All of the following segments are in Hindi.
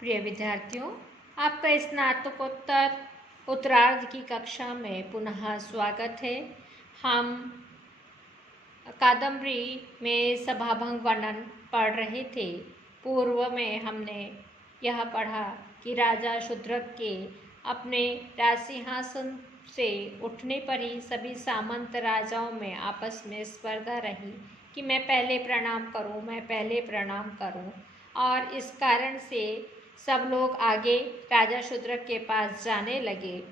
प्रिय विद्यार्थियों, आपका स्नातकोत्तर उत्तरार्ध की कक्षा में पुनः स्वागत है। हम कादम्बरी में सभाभंग वर्णन पढ़ रहे थे। पूर्व में हमने यह पढ़ा कि राजा शूद्रक के अपने राजसिंहासन से उठने पर ही सभी सामंत राजाओं में आपस में स्पर्धा रही कि मैं पहले प्रणाम करूं, और इस कारण से सब लोग आगे राजा शूद्रक के पास जाने लगे।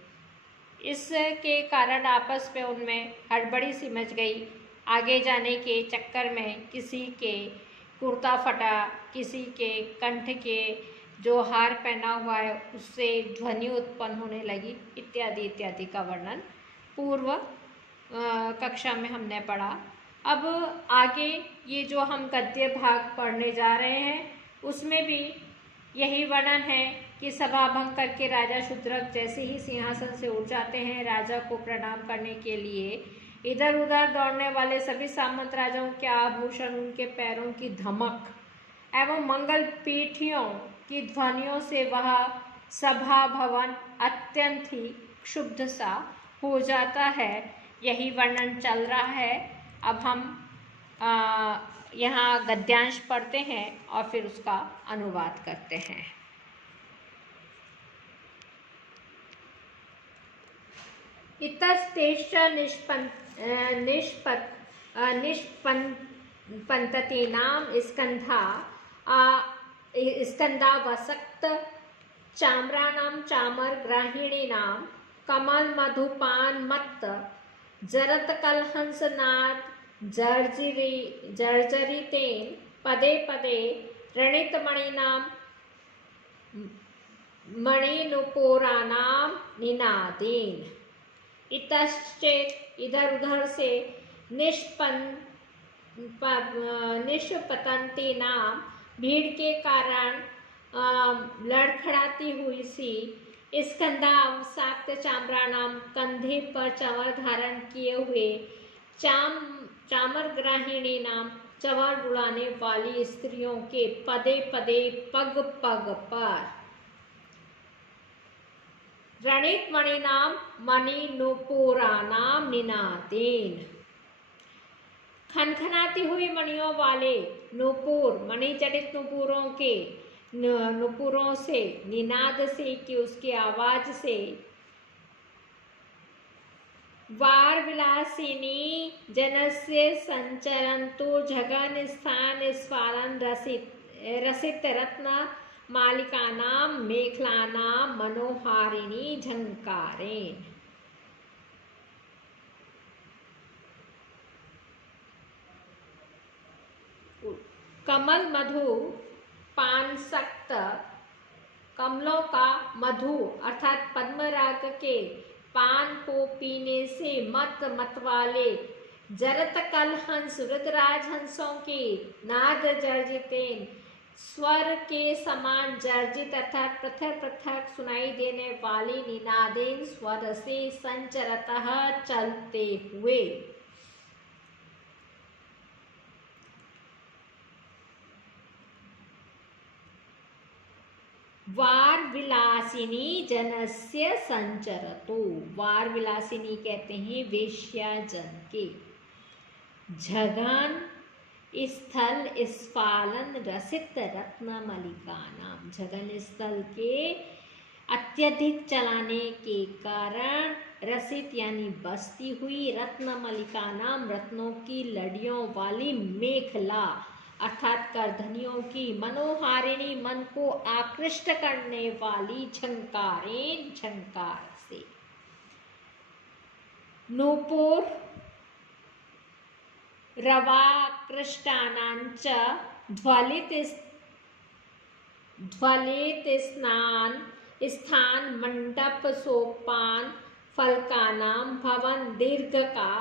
इसके कारण आपस में उनमें हड़बड़ी सी मच गई। आगे जाने के चक्कर में किसी के कुर्ता फटा, किसी के कंठ के जो हार पहना हुआ है उससे ध्वनि उत्पन्न होने लगी, इत्यादि इत्यादि का वर्णन पूर्व कक्षा में हमने पढ़ा। अब आगे ये जो हम गद्य भाग पढ़ने जा रहे हैं उसमें भी यही वर्णन है कि सभाभंग करके राजा शूद्रक जैसे ही सिंहासन से उठ जाते हैं राजा को प्रणाम करने के लिए, इधर उधर दौड़ने वाले सभी सामंत राजाओं के आभूषण, उनके पैरों की धमक एवं मंगल पीठियों की ध्वनियों से वह सभा भवन अत्यंत ही क्षुब्ध सा हो जाता है। यही वर्णन चल रहा है। अब हम यहाँ गद्यांश पढ़ते हैं और फिर उसका अनुवाद करते हैं। इतस्तेश्च निष्पन्ततीनां स्कन्धावसक्त चाम्राणां चामरग्राहिणीनां कमलमधुपानमत्त जरत्कलहंसनाद जर्जरितेन पदे पदे रणितमणीनां मणिनुपुराणां निनादेन। इतश्चेत इधर उधर से निष्पतंती नाम भीड़ के कारण लड़खड़ाती हुई सी स्कंधा अवसाक्त चामरा नाम कंधे पर चंवर धारण किए हुए चामरग्राहिणी नाम चंवर उड़ाने वाली स्त्रियों के पदे पदे पग पग पर रणित मणिनाम मणिनुपुराणाम निनादेन, खनखनाती हुई मणियों वाले नुपुर, मणिजड़ित नुपुरों से निनाद से कि उसकी आवाज से वार विलासिनी जनस्य संचरन्तु जगन स्थान स्फालन रसित रत्न मालिकानां मेखलानां मनोहारिणी झंकारेण। कमल मधु पानसक्त, कमलों का मधु अर्थात पद्मराग के पान को पीने से मत वाले जरत कल हंस, रुद्रराज हंसों की नाद जर्जितेन, स्वर के समान जर्जित अर्थात पृथक पृथक सुनाई देने वाली निनादेन स्वर से संचरतः चलते हुए। वार विलासिनी जनस्य संचरतो, वार विलासिनी कहते हैं वेश्या जन के। झगन स्थल स्फालन रसित रत्न मलिका नाम, झगन स्थल के अत्यधिक चलाने के कारण रसित यानी बसती हुई, रत्न मलिका नाम रत्नों की लड़ियों वाली, मेखला अर्थात करधनियों की, मनोहारिणी मन को आकृष्ट करने वाली, झंकारें झंकार से। नूपुर रवाकृष्टानांच ध्वलित स्थान मंडप सोपान फलकानां भवन दीर्घ का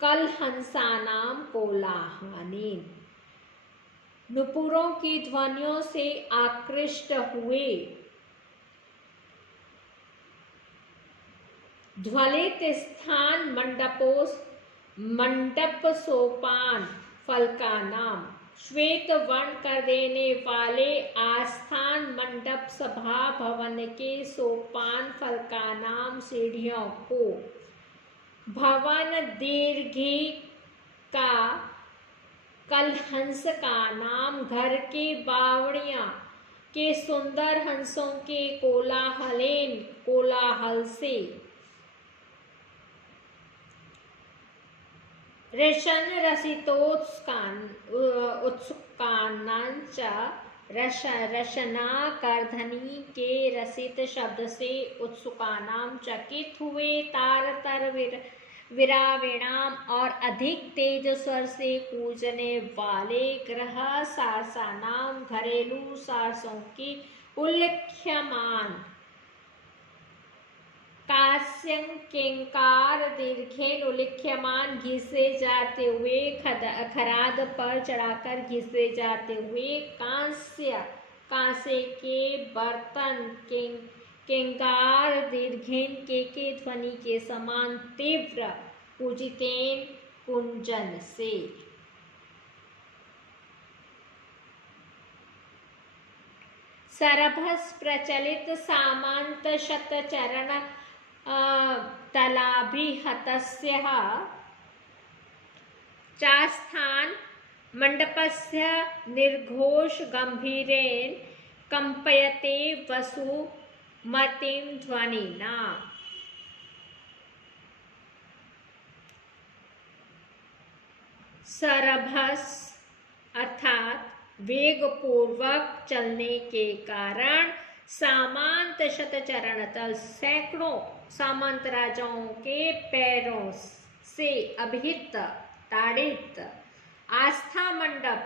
कलहंसानां कोलाहलेन, नुपुरों की ध्वनियों से आकृष्ट हुए ध्वलित स्थान मंडप सोपान फलकानाम, श्वेत वर्ण कर देने वाले आस्थान मंडप सभा भवन के सोपान फल का नाम सीढ़ियों को, भवन दीर्घी का कलहंस का नाम घर की बावड़ियां के सुंदर हंसों के कोलाहल से, रशन उत्सुकानांच रशना करधनी के रसित शब्द से उत्सुकानाम चकित हुए, तारतर विराविणाम और अधिक तेज स्वर से कूजने वाले ग्रह सारसानाम घरेलू सारसों की उल्लेख्यमान, कास्यं किंकार दीर्घेन उल्लिख्यमान घिसे जाते हुए, खराद पर चढ़ाकर घिसे जाते हुए, कांसे के बर्तन किंकार दीर्घेन के ध्वनि के समान तीव्र पूजितेन कुंजन से, सरभस प्रचलित सामंत शतचरण तलाभिहतस्य चास्थान मंडपस्य निर्घोष गंभीरेण कंपयते वसुमतीं ध्वनिना। सरभस अर्थात वेगपूर्वक चलने के कारण सामंत शतचरण तल सैकड़ों सामंत राजाओं के पैरों से अभिहित ताड़ित आस्था मंडप,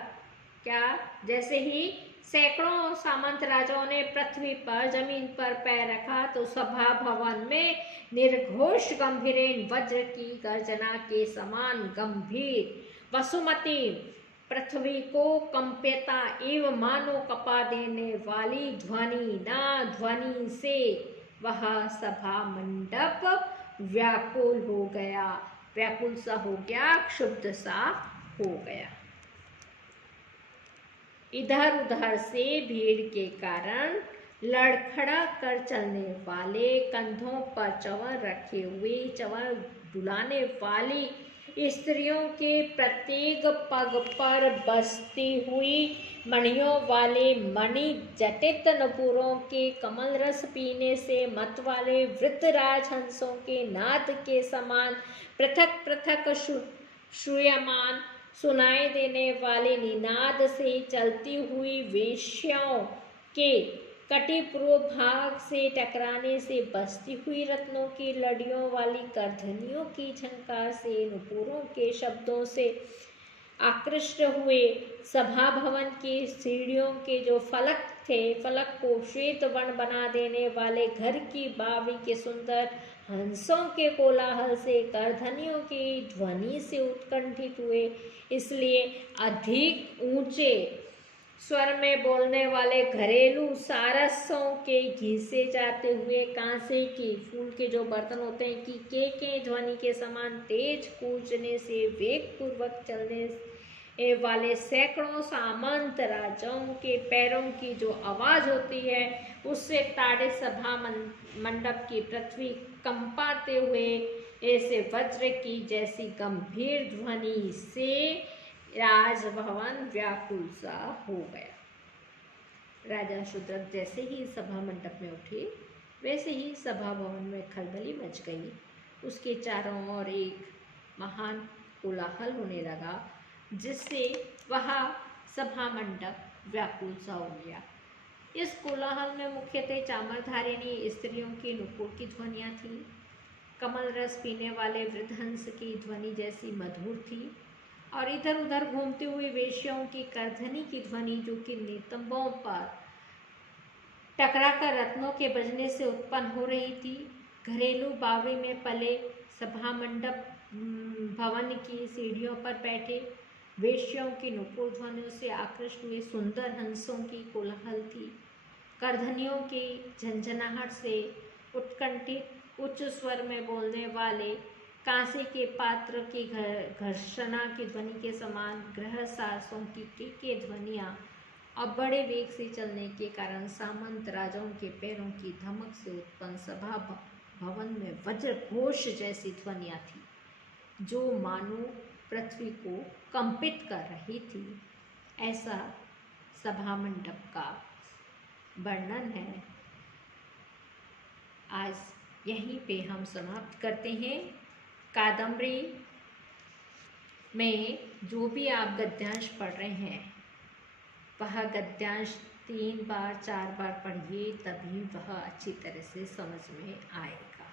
क्या जैसे ही सैकड़ों सामंत राजाओं ने पृथ्वी पर जमीन पर पैर रखा तो सभा भवन में निर्घोष गंभीरेन वज्र की गर्जना के समान गंभीर वसुमती पृथ्वी को कंप्यता एवं मानो कपा देने वाली ध्वनि से वह सभा मंडप व्याकुल हो गया, व्याकुल सा हो गया, क्षुब्ध सा हो गया। इधर उधर से भीड़ के कारण लड़खड़ा कर चलने वाले, कंधों पर चंवर रखे हुए, चंवर डुलाने वाली स्त्रियों के प्रत्येक पग पर बसती हुई मणियों वाले मणि जटित नुपुरों के कमल रस पीने से मत वाले वृद्धराज हंसों के नाद के समान पृथक पृथक श्रूयमान सुनाई देने वाले निनाद से चलती हुई वेश्याओं के कटी पूर्व भाग से टकराने से बसती हुई रत्नों की लड़ियों वाली करधनियों की झंकार से, नुपुरों के शब्दों से आकृष्ट हुए सभा भवन की सीढ़ियों के जो फलक थे, फलक को श्वेत वर्ण बना देने वाले घर की बावड़ी के सुंदर हंसों के कोलाहल से, करधनियों की ध्वनि से उत्कंठित हुए, इसलिए अधिक ऊंचे स्वर में बोलने वाले घरेलू सारसों के घिसे जाते हुए कांसे की फूल के जो बर्तन होते हैं कि के ध्वनि के समान तेज कूचने से वेग पूर्वक चलने वाले सैकड़ों सामंत राजाओं के पैरों की जो आवाज होती है, उससे ताड़ित सभा मंडप की पृथ्वी कंपाते हुए ऐसे वज्र की जैसी गंभीर ध्वनि से राजभवन व्याकुल सा हो गया। राजा शूद्रक जैसे ही सभा मंडप में उठे, वैसे ही सभा भवन में खलबली मच गई। उसके चारों ओर एक महान कोलाहल होने लगा, जिससे वह सभा मंडप व्याकुल सा हो गया। इस कोलाहल में मुख्यतः चामरधारिणी स्त्रियों की नुपुर की ध्वनियाँ थीं। कमल रस पीने वाले वृद्धहंस की ध्वनि जैसी मधुर थी, और इधर उधर घूमती हुई वेश्याओं की करधनी की ध्वनि जो कि नितंबों पर टकराकर रत्नों के बजने से उत्पन्न हो रही थी। घरेलू बावड़ी में पले सभा मंडप भवन की सीढ़ियों पर बैठे वेश्याओं की नुपुर ध्वनियों से आकृष्ट हुए सुंदर हंसों की कोलाहल थी। करधनियों की झंझनाहट से उत्कंठित उच्च स्वर में बोलने वाले कांसे के पात्र की घर्षणा की ध्वनि के समान ग्रह साहसों की के ध्वनियाँ अब बड़े वेग से चलने के कारण सामंत राजाओं के पैरों की धमक से उत्पन्न सभा भवन में वज्र घोष जैसी ध्वनियाँ थी, जो मानो पृथ्वी को कंपित कर रही थी। ऐसा सभा मंडप का वर्णन है। आज यहीं पे हम समाप्त करते हैं। कादम्बरी में जो भी आप गद्यांश पढ़ रहे हैं, वह गद्यांश 3 बार 4 बार पढ़िए, तभी वह अच्छी तरह से समझ में आएगा।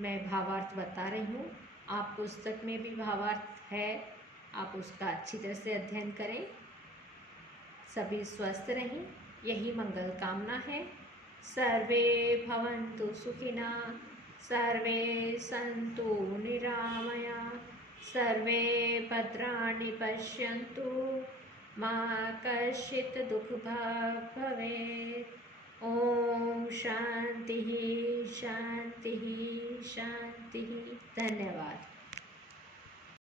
मैं भावार्थ बता रही हूँ, आप पुस्तक में भी भावार्थ है, आप उसका अच्छी तरह से अध्ययन करें। सभी स्वस्थ रहें, यही मंगल कामना है। सर्वे भवन्तु सुखिनः, सर्वे सन्तु निरामया, सर्वे भद्राणि पश्यन्तु, मा कश्चित् दुःखभाग् भवेत्। ओम शांति शांति शांति। धन्यवाद।